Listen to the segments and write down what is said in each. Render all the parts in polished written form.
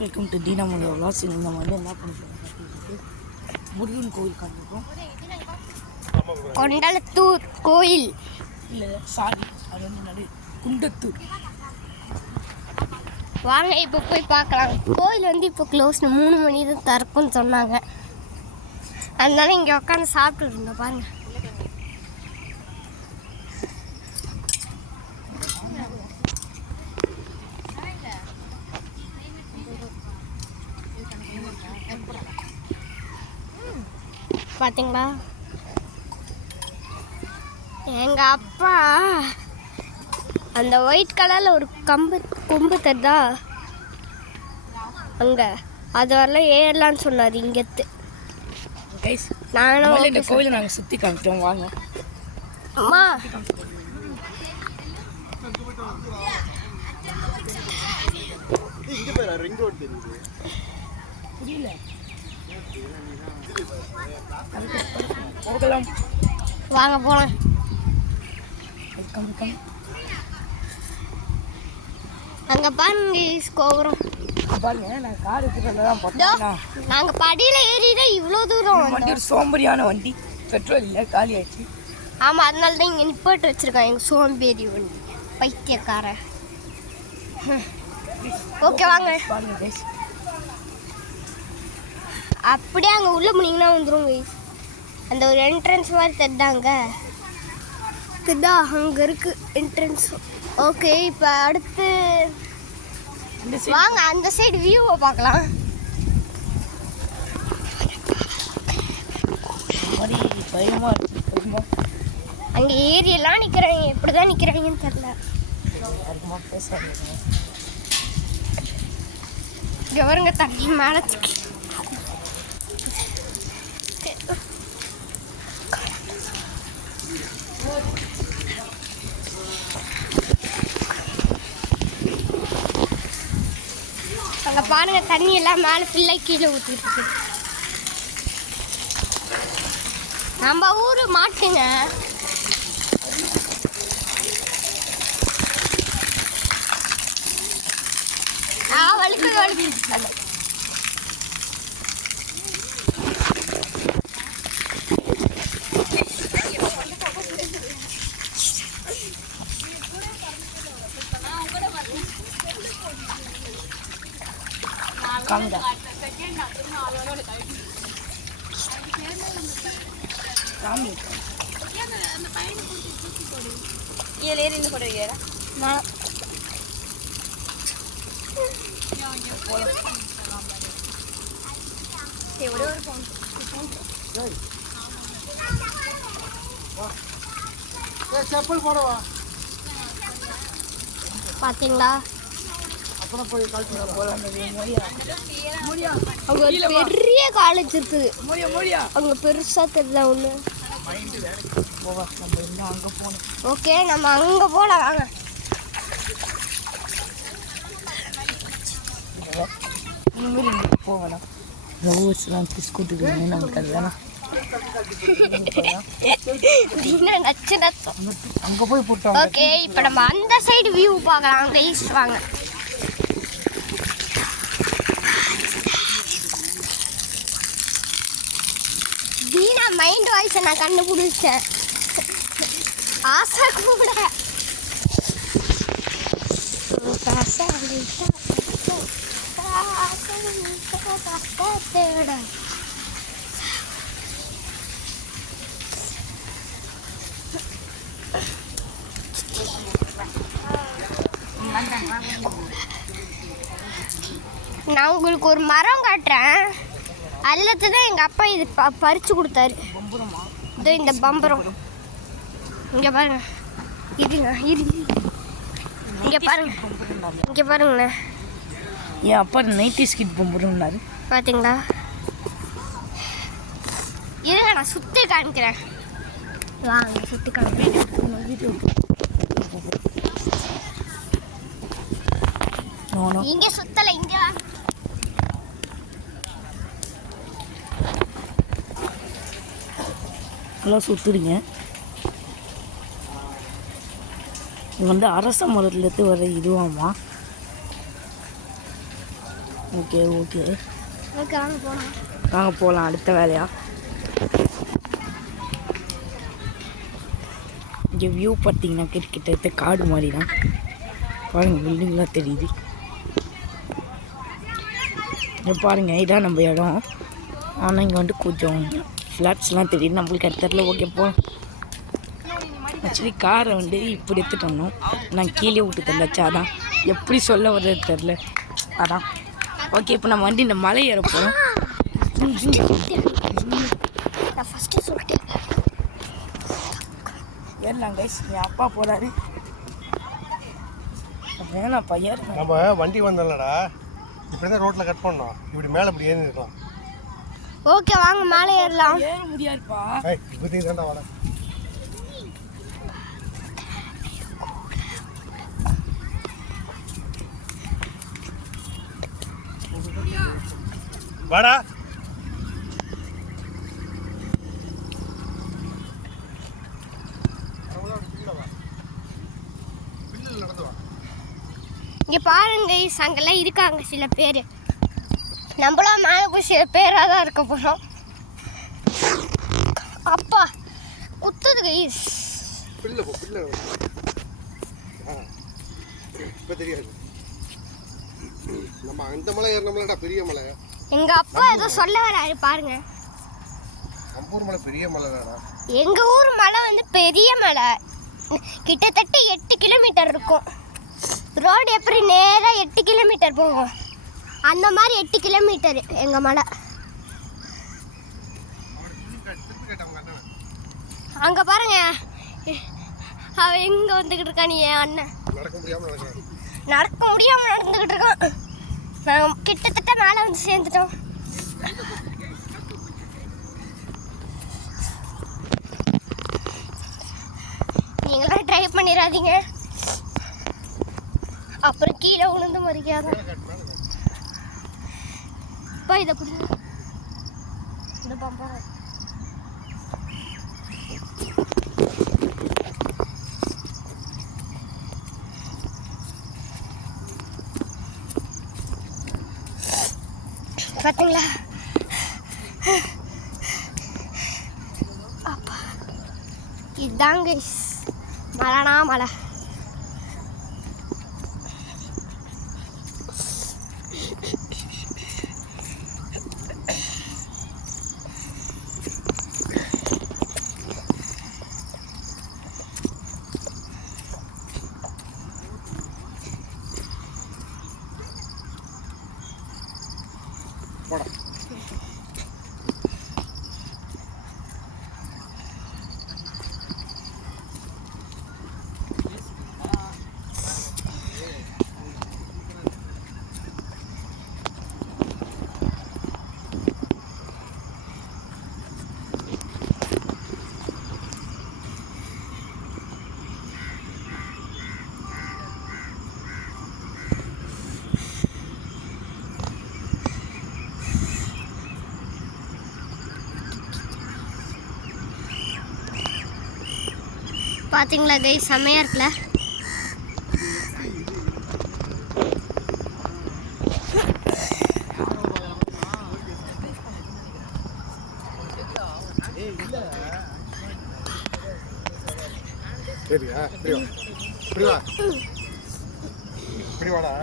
Welcome to Dheena மொழி விளாஸ். இந்த மாதிரி என்ன பண்ணுறோம், முருகன் கோவில் காண்பிப்போம். கொண்டலத்தூர் கோயில் இல்லை சாரி, அது வந்து குண்டத்தூர். வாங்க இப்போ போய் பார்க்கலாம். கோயில் வந்து இப்போ க்ளோஸ் 3 மணி தான் திறக்கும்னு சொன்னாங்க. அதனால இங்கே உட்காந்து சாப்பிட்டு இருந்தோம். பாருங்க, பார்த்தீங்களா எங்க அப்பா அந்த ஒயிட் கலர்ல ஒரு கொம்பு தருதா அங்க, அது வரலாம் ஏறலான்னு சொன்னார். இங்கத்து நானும் இந்த கோயிலை நாங்கள் சுற்றி காமிக்கிறோம், வாங்க. அம்மா புரியல, போகலாம் வாங்க போலாம். அங்க பாருங்க கோபுரம் பாருங்க. நான் கார் எடுத்துட்டு பார்த்தோம், நாங்க படியில ஏறிதான் இவ்வளோ தூரம். வண்டி ஒரு சோம்பேறியான வண்டி, பெட்ரோல் இல்லை, காலி ஆயிடுச்சு. ஆமா, அதனால தான் இங்க நிப்பாட்டு வச்சிருக்காங்க. எங்க சோம்பேறி வண்டி, பைத்தியக்கார. ஓகே வாங்க. பாருங்க கைஸ், அப்படியே அங்கே உள்ளே போனீங்கன்னா வந்துடும் கைஸ். அந்த ஒரு என்ட்ரன்ஸ் மாதிரி தெரிதாங்க, அங்கே இருக்கு என்ட்ரன்ஸ். ஓகே, இப்போ அடுத்து வாங்க அந்த சைடு வியூவை பார்க்கலாம். பயமா இருக்கு. அங்கே ஏரியெல்லாம் நிற்கிறாங்க, எப்படி தான் நிற்கிறாங்கன்னு தெரில. இங்கே வருங்க, தண்ணி மேலே அங்கே பாருங்க, தண்ணி எல்லாம் மேலே ஃபுல்லாக கீழே ஊற்றிட்டு இருக்கு. நம்ம ஊர் மாட்டுங்க. வலிக்கு காமிடா காமி இதில் ஏறி போடுவீங்க. பார்த்தீங்களா, அங்க ஒரு பெரிய காலேஜ் இருக்குது. அங்க பெருசா தெரியல ஒண்ணு. ஓகே, நம்ம அங்க போலாம் வாங்க. போகலாம். லவ்ஸ்லாம் பிஸ்கூட்டு நமக்கு அது வேணாம். அங்கே போய் போட்டோம். ஓகே, இப்போ நம்ம அந்த சைடு வியூ பார்க்கலாம் கைஸ், வாங்க. தீனா மைண்ட் வாய்ஸை நான் கண்டுபிடிச்சேன். ஆசை கூட நான் உங்களுக்கு ஒரு மரம் காட்டுறேன். அதில் தான் எங்கள் அப்பா இது பறித்து கொடுத்தாரு. இதோ இந்த பம்பரம் இங்கே பாருங்க. இதுங்க இங்கே பாருங்க, இங்கே பாருங்களேன். என் அப்பா 90s கிட் பம்புறாரு, பார்த்தீங்களா? இருங்க, நான் சுற்றி காமிக்கிறேன். வாங்க சுற்றி காமிக்கிறேன். இங்கே சுத்தலை, இங்கே நல்லா சுற்றுறீங்க. இது வந்து அரச மரத்துலேருந்து வர இதுவாமா. ஓகே ஓகே ஓகே வாங்க போகலாம். வாங்க போகலாம் அடுத்த வேலையா. இங்கே வியூ பார்த்தீங்கன்னா கிட்டத்தட்ட காடு மாதிரி தான். பாருங்கள் பில்டிங்லாம் தெரியுது. இங்கே பாருங்கள் இதான் நம்ம இடம். ஆனால் இங்கே வந்துட்டு கொஞ்சம் ஃப்ளாட்ஸ்லாம் தெரியுது நம்மளுக்கு இடத்துல. ஓகே போகலாம். ஆக்சுவலி காரை வந்து இப்படி எடுத்துகிட்டு வந்தோம். நான் கீழே விட்டு தந்தாச்சு. அதான் எப்படி சொல்ல வர்றது தெரில. அதான் ஓகே இப்போ நம்ம வந்து இந்த மலை ஏற போகிறோம். நான் ஃபஸ்ட்டு சொல்லிட்டேன் ஏறலாம் கைஸ். என் அப்பா போகிறாரு. வேணாப்பா ஏற. நம்ம வண்டி வந்தோம்லடா, இப்படி தான் ரோட்டில் கட் பண்ணோம். இப்படி மேலே இப்படி ஏறி இருக்கலாம். ஓகே வாங்க மேலே ஏறலாம். ஏற முடியாதுப்பா. இப்படி தான்டா வர. வாடா. இங்கே பாருங்க அங்கெல்லாம் இருக்காங்க சில பேர். நம்மளாம் மேலே போய் சில பேராக தான் இருக்க போகிறோம். அப்பா குத்துது கைஸ். இப்போ தெரியாது. நம்ம அந்த மலை ஏறினோம்லடா, பெரிய மலை. எங்க அப்பா ஏதோ சொல்ல வராரு பாருங்க. நம்ம ஊர் மலை பெரிய மலை தானா? எங்க ஊர் மலை வந்து பெரிய மலை. கிட்டத்தட்ட 8 கிலோமீட்டர் இருக்கும். ரோடு எப்படி நேராக 8 கிலோமீட்டர் போகும், அந்த மாதிரி 8 கிலோமீட்டர் எங்கள் மலை. அங்கே பாருங்க அவன் எங்கே வந்துக்கிட்டு இருக்கான். என் அண்ணன் நடக்க முடியாமல் நடந்துக்கிட்டு இருக்கான். நாங்கள் கிட்டத்தட்ட மேலே வந்து சேர்ந்துட்டோம். நீங்களாம் ட்ரை பண்ணிடாதீங்க, அப்புறம் கீழே உளுந்து மறிக்காத. இப்போ இதை பிடிங்க. இந்த பம்பரம் பார்த்தீங்களா? அப்பா இதுதாங்க மலைனா மலை. பார்த்தீங்களா கைஸ், செம்மையாக இருக்குல்ல? சரியா? இப்படி வா, இப்படி வாடா.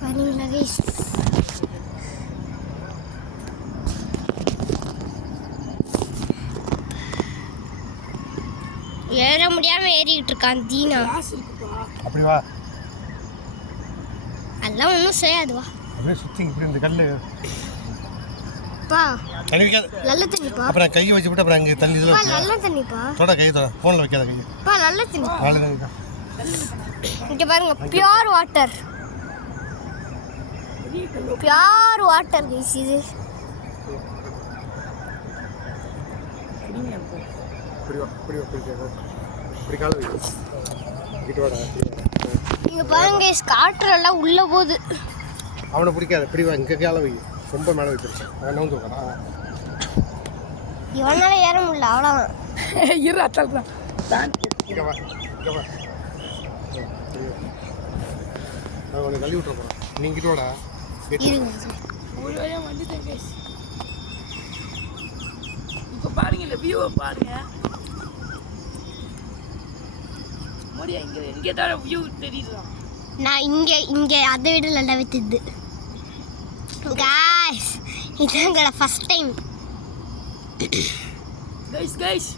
பாருங்களா கைஸ், ஏற முடியாம ஏறிக்கிட்டு இருக்கான் தீனா. அப்படி வா, அதெல்லாம் ஒன்றும் செய்யாது. வா அப்படியே சுற்றி இப்படி இந்த கல் பா, தண்ணி வைக்காத. நல்ல தண்ணிப்பா. அப்புறம் கையை வச்சு விட்டு அப்புறம் அங்கே தண்ணி பா, இதெல்லாம் நல்ல தண்ணிப்பா. தொட, கையை தொட, ஃபோனில் வைக்காத கையை. பா, நல்ல தண்ணி. நாலு தண்ணி. இங்கே பாருங்க, pure water. Pure water guys இது. இப்படி வா, இப்படி வா, இப்படி காலை வை. இங்கிட்டு வாடா. இங்கே பாருங்க கைஸ், காற்றுலாம் உள்ளே போகுது. அவனை பிடிக்காது பிடிவா இங்கே கேள வை ரொம்ப மேலே வைப்பிருச்சேன் அவன் நவுந்து உட்காரா இவனால ஏற முடியல அவ்வளோதான். இரு அத்தாள் தான் இங்கே வா அவனை தள்ளி விட்டுற போகிறான் நீங்கிட்டு வாடா ஒரு வழியாக வந்துட்டேன் கைஸ். இப்போ பாருங்க இந்த வியூவை பாருங்க. மோடியா இங்கே தான் வியூ தெரியுதுதான். நான் இங்கே அதை விட நல்லா வைத்தது காய்ஸ். இது எங்களோட ஃபர்ஸ்ட் டைம். கைஸ்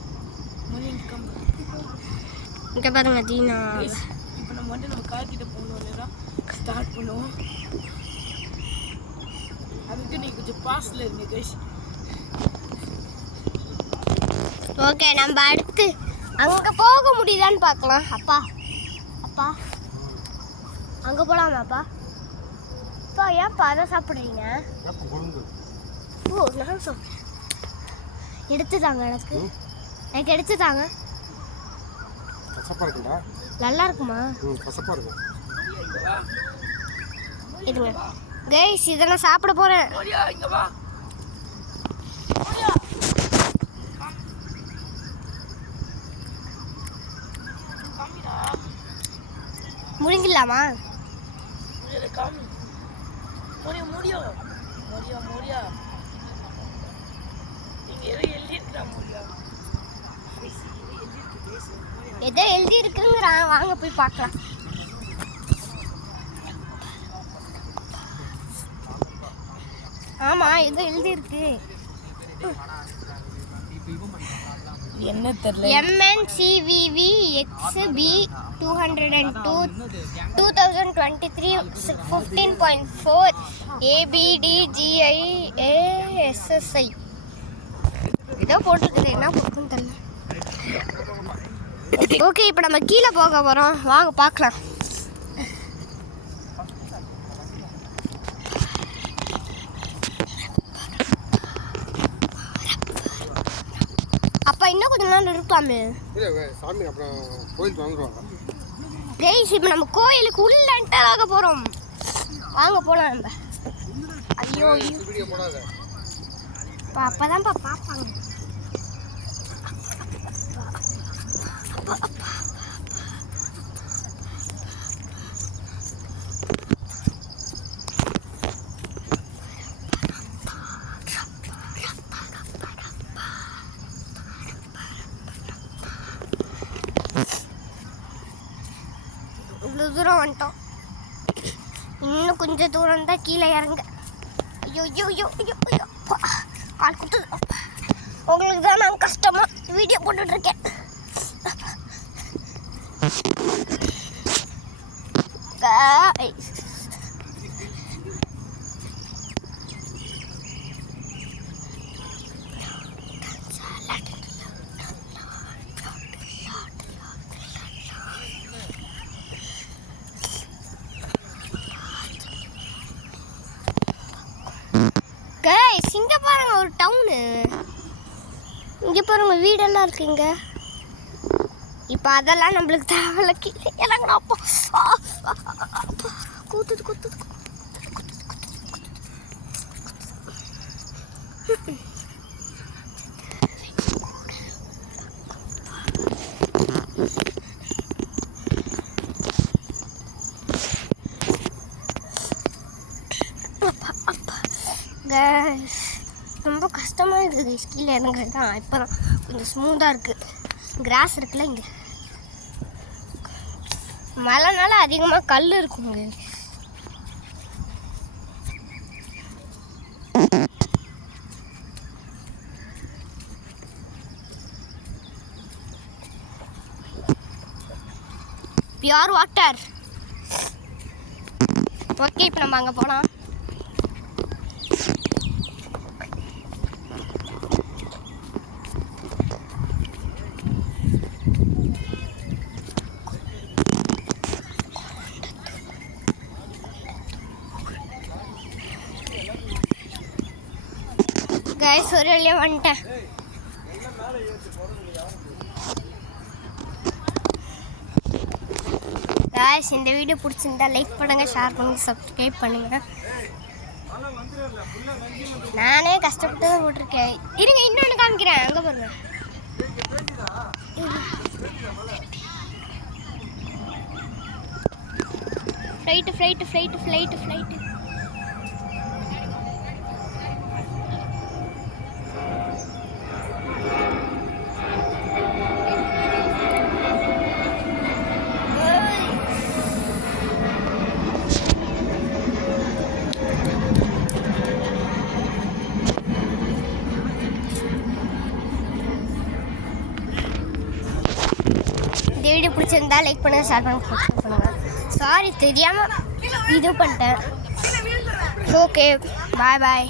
இங்கே பாருங்க தீனா. இப்போ நம்ம வந்து நம்ம கார் கிட்ட போகணும் இல்லையா ஸ்டார்ட் பண்ணுவோம். அதுக்கு நீ கொஞ்சம் பாஸ்ல இருங்க கைஸ். ஓகே நம்ம அடுத்து அங்கே போக முடியுதான்னு பார்க்கலாம். அப்பா அப்பா அங்கே போகலாமா அப்பா? அப்பா ஏன்ப்பா அதை சாப்பிட்றீங்க? ஓ நான் எடுத்து தாங்க எனக்கு எடுத்து தாங்க. கசப்பாக இருக்குண்டா நல்லா இருக்குமா? கசப்பாக இருக்கும் இதுங்க கைஸ் இதை நான் சாப்பிட போகிறேன். மோடியா இங்க வா. முடிஞ்சிடலாமா? காமி மோடியா நீங்க எதை எழுதிருக்கா மோடியா? எதோ எழுதி இருக்குங்கிறான். வாங்க போய் பார்க்கலாம். ஆமா ஏதோ எழுதி இருக்கு. என்ன தெரியல. MNCVV XB 202 2023 15.4 ABDGIASSI ஏதோ போட்டுருக்குது. என்ன போட்டுருக்குன்னு தெரியல. ஓகே இப்போ நம்ம கீழே போக போகிறோம். வாங்க பார்க்கலாம். அப்பா இன்னும் கொஞ்ச நாள் இருக்காமே. சாமி அப்புறம் கோயிலுக்கு வாங்குவாங்க. கைஸ் இப்போ நம்ம கோயிலுக்கு உள்ள என்டர் ஆக போகிறோம். வாங்க போகலாம் நம்ம. ஐயோ வீடியோ போடாத. அப்போதான்ப்பா பார்ப்பாங்க. இவ்வளோ தூரம் வந்துட்டோம். இன்னும் கொஞ்சம் தூரம் தான் கீழே இறங்க. ஐயோ ஐயோ ஐயோ ஐயோ ஐயோ கால் குத்து. உங்களுக்கு தான் நான் கஷ்டமாக வீடியோ போட்டுட்ருக்கேன். இங்கே பாருங்க ஒரு டவுனு. இங்கே பாருங்க வீடெல்லாம் இருக்குங்க. இப்போ அதெல்லாம் நம்மளுக்கு தேவையில்ல. கீழே இறங்கணும். அப்போ கூத்துது கூத்துது. ரொம்ப கஷ்டமாக இருக்குது கீழே இறங்குறது தான். இப்போ தான் கொஞ்சம் ஸ்மூத்தாக இருக்குது. கிராஸ் இருக்குல்ல இங்கே. மழைனால அதிகமாக கல் இருக்குங்க. Pure water. ஓகே இப்போ நம்ம அங்கே போகலாம். கைஸ் ஒரு வழியாக வந்துட்டேன். கைஸ் இந்த வீடியோ பிடிச்சிருந்தா லைக் பண்ணுங்கள், ஷேர் பண்ணுங்கள், சப்ஸ்கிரைப் பண்ணுங்கள். நானே கஷ்டப்பட்டு தான் போட்டிருக்கேன். இருங்க இன்னொன்று காமிக்கிறேன். அங்கே பாருங்க. ஃப்ளைட்டு. இந்த வீடியோ பிடிச்சிருந்தா லைக் பண்ணுங்க, ஷேர் பண்ணுங்க, சப்ஸ்கிரைப் பண்ணுங்க. சாரி தெரியாமல் இது பண்ணிட்டேன். ஓகே, பாய்.